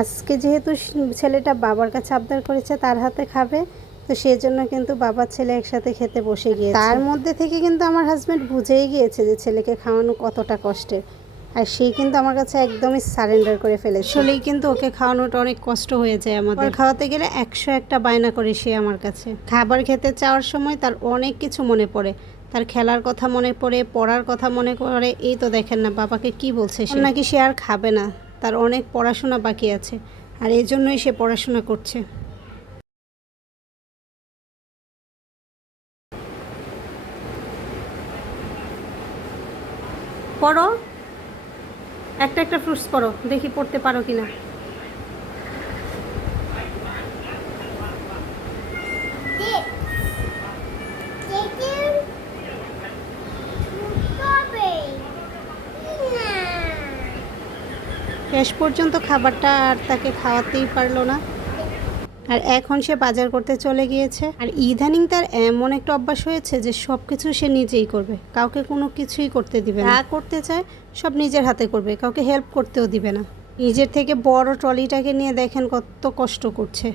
আজকে যেহেতু ছেলেটা বাবার কাছে আবদার করেছে তার হাতে খাবে তো সেই জন্য কিন্তু বাবার ছেলে একসাথে খেতে বসে গিয়েছে। তার মধ্যে থেকে কিন্তু আমার হাজব্যান্ড বুঝেই গিয়েছে যে ছেলেকে খাওয়ানো কতটা কষ্টের। আর সেই কিন্তু আমার কাছে একদমই সারেন্ডার করে ফেলেছে। আসলেই কিন্তু ওকে খাওয়ানোটা অনেক কষ্ট হয়ে যায় আমাদের। খাওয়াতে গেলে একশো একটা বায়না করে সে আমার কাছে। খাবার খেতে চাওয়ার সময় তার অনেক কিছু মনে পড়ে। তার খেলার কথা মনে পড়ে পড়ার কথা মনে পড়ে। এই তো দেখেন না বাবাকে কি বলছে সে? নাকি সে আর খাবে না? তার অনেক পড়াশোনা বাকি আছে, আর এই জন্যই সে পড়াশোনা করছে পড়ো একটা একটা ফ্রুটস পড়ো, দেখি পড়তে পারো কিনা. শেষ পর্যন্ত খাবারটা আর তাকে খাওয়াতেই পারল না। আর এখন সে বাজার করতে চলে গিয়েছে। আর ইদানিং তার এমন একটা অভ্যাস হয়েছে যে সব কিছু সে নিজেই করবে। কাউকে কোনো কিছুই করতে দিবে না। করতে চায়, সব নিজের হাতে করবে। কাউকে হেল্প করতেও দিবে না। নিজের থেকে বড় ট্রলিটাকে নিয়ে দেখেন কত কষ্ট করছে।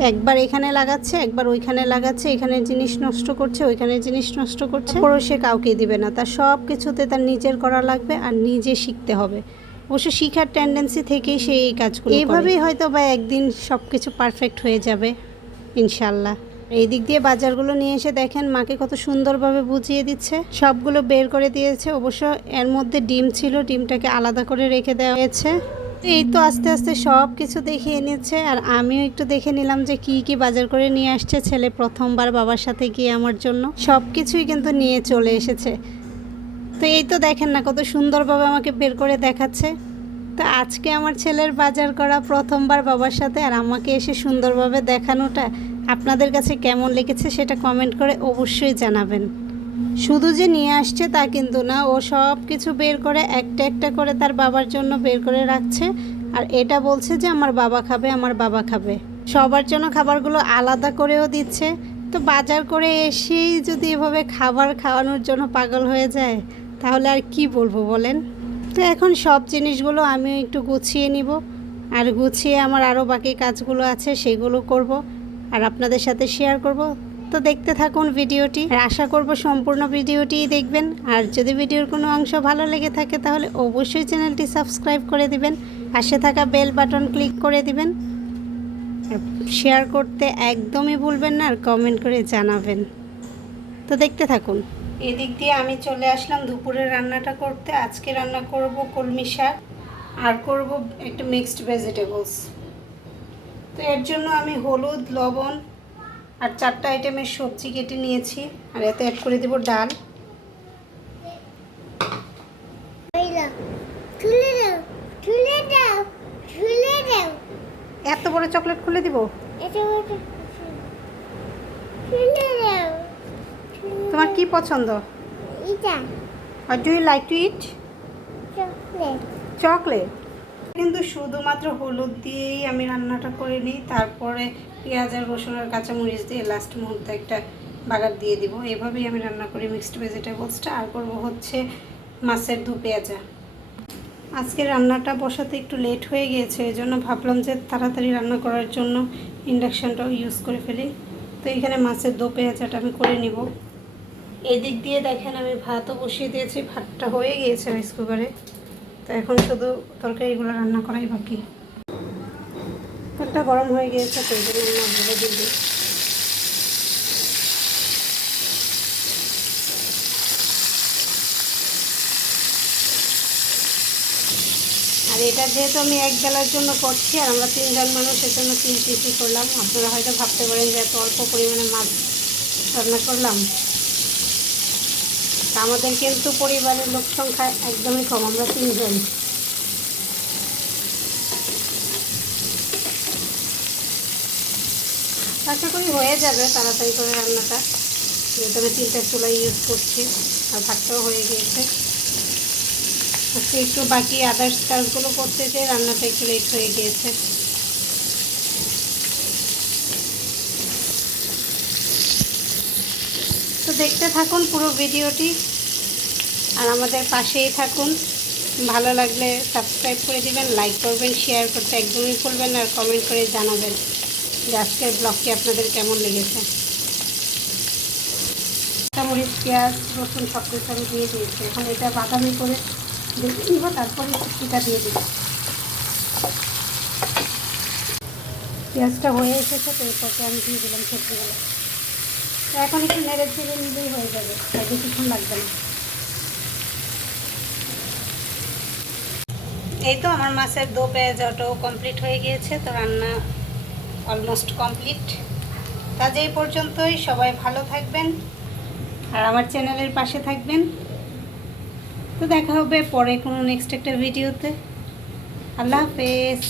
একবার এখানে লাগাচ্ছে, একবার ওইখানে লাগাচ্ছে। এখানে জিনিস নষ্ট করছে, ওইখানে জিনিস নষ্ট করছে। পরও সে কাউকে দিবে না। তার সব কিছুতে তার নিজের করা লাগবে আর নিজে শিখতে হবে। অবশ্য শিখার টেন্ডেন্সি থেকেই সে এই কাজগুলো এইভাবেই হয়তো বা একদিন সব কিছু পারফেক্ট হয়ে যাবে ইনশাল্লাহ এই দিক দিয়ে বাজারগুলো নিয়ে এসে দেখেন, মাকে কত সুন্দরভাবে বুঝিয়ে দিচ্ছে। সবগুলো বের করে দিয়েছে। অবশ্য এর মধ্যে ডিম ছিল, ডিমটাকে আলাদা করে রেখে দেওয়া হয়েছে। এই তো আস্তে আস্তে সব কিছু দেখিয়ে নিচ্ছে। আর আমিও একটু দেখে নিলাম যে কি কি বাজার করে নিয়ে আসছে ছেলে প্রথমবার বাবার সাথে গিয়ে আমার জন্য। সব কিছুই কিন্তু নিয়ে চলে এসেছে। তো এই তো দেখেন না কত সুন্দরভাবে আমাকে বের করে দেখাচ্ছে। তো আজকে আমার ছেলের বাজার করা প্রথমবার বাবার সাথে আর আমাকে এসে সুন্দরভাবে দেখানোটা আপনাদের কাছে কেমন লেগেছে সেটা কমেন্ট করে অবশ্যই জানাবেন। শুধু যে নিয়ে আসছে তা কিন্তু না, ও সব কিছু বের করে একটা একটা করে তার বাবার জন্য বের করে রাখছে। আর এটা বলছে যে আমার বাবা খাবে, আমার বাবা খাবে। সবার জন্য খাবারগুলো আলাদা করেও দিচ্ছে। তো বাজার করে এসেই যদি এভাবে খাবার খাওয়ানোর জন্য পাগল হয়ে যায় তাহলে আর কি বলব বলেন? তো এখন সব জিনিসগুলো আমি একটু গুছিয়ে নিব। আর গুছিয়ে আমার আরও বাকি কাজগুলো আছে, সেগুলো করব আর আপনাদের সাথে শেয়ার করব। তো দেখতে থাকুন ভিডিওটি। আর আশা করব সম্পূর্ণ ভিডিওটিই দেখবেন। আর যদি ভিডিওর কোনো অংশ ভালো লেগে থাকে তাহলে অবশ্যই চ্যানেলটি সাবস্ক্রাইব করে দিবেন। পাশে থাকা বেল বাটন ক্লিক করে দিবেন। শেয়ার করতে একদমই ভুলবেন না আর কমেন্ট করে জানাবেন। তো দেখতে থাকুন। এদিক দিয়ে আমি চলে আসলাম দুপুরে রান্নাটা করতে। আজকে রান্না করব কলমি শাক আর করব একটা মিক্সড ভেজিটেবলস তো এর জন্য আমি হলুদ লবণ আর চারটা আইটেমের সবজি কেটে নিয়েছি আর এতে অ্যাড করে দেব ডাল। এত বড় চকলেট খুলে দিব? তোমার কি পছন্দ? এটা আর do you like to eat chocolate. Chocolate. কিন্তু শুধুমাত্র হলুদ দিয়েই আমি রান্নাটা করে নিই তারপরে পেঁয়াজ আর রসুন আর কাঁচামরিচ দিয়ে লাস্ট মুহূর্তে একটা বাগার দিয়ে দিব। এভাবেই আমি রান্না করি মিক্সড ভেজিটেবলসটা আর করব হচ্ছে মাছের দু পেঁয়াজা। আজকে রান্নাটা বসাতে একটু লেট হয়ে গিয়েছে এই জন্য ভাবলাম যে তাড়াতাড়ি রান্না করার জন্য ইন্ডাকশানটাও ইউজ করে ফেলি। তো এখানে মাছের দো পেঁয়াজাটা আমি করে নিব। এদিক দিয়ে দেখেন আমি ভাতও বসিয়ে দিয়েছি, ভাতটা হয়ে গিয়েছে রাইস কুকারে তো এখন শুধু তরকারিগুলো রান্না করাই বাকি। তেলটা গরম হয়ে গিয়েছে, তো এই জন্য দিয়ে দিই আর এটা যেহেতু আমি এক বেলার জন্য করছি, আর আমরা তিনজন মানুষ জন্য তিন পিসি করলাম। আপনারা হয়তো ভাবতে পারেন যে এত অল্প পরিমাণে মাছ রান্না করলাম। আমাদের কিন্তু পরিবারের লোক সংখ্যা একদমই কম, আমরা তিনজন। আশা করি হয়ে যাবে তাড়াতাড়ি করে রান্নাটা। যেহেতু আমি তিনটা চুলাই ইউজ করছি, আর ভাতটাও হয়ে গিয়েছে। আজকে একটু বাকি আদার্স কাজগুলো করতে যেয়ে রান্নাটা একটু লেট হয়ে গিয়েছে। তো দেখতে থাকুন পুরো ভিডিওটি আর আমাদের পাশেই থাকুন। ভালো লাগলে সাবস্ক্রাইব করে দিবেন, লাইক করবেন শেয়ার করতে একদমই ভুলবেন না, আর কমেন্ট করে জানাবেন যে আজকের ব্লগটি আপনাদের কেমন লেগেছে। কাঁচামরিচ পেঁয়াজ, রসুন সব কিছু আমি দিয়ে দিয়েছি। এখন এটা বাদামি করে দেখে নিব, তারপরে শুক্তিটা দিয়ে দিব। পেঁয়াজটা হয়ে এসেছে, তো এরপরে আমি দিয়ে দিলাম সবজিগুলো। এখন একটু নেড়ে চেড়ে নিলেই হয়ে যাবে। তাই বেশিক্ষণ লাগবে না। এই তো আমার মাছের দো পেঁয়াজাটাও কমপ্লিট হয়ে গিয়েছে, তো রান্না অলমোস্ট কমপ্লিট কাজে এই পর্যন্তই, সবাই ভালো থাকবেন আর আমার চ্যানেলের পাশে থাকবেন। তো দেখা হবে পরে কোনো নেক্সট একটা ভিডিওতে। আল্লাহ হাফেজ।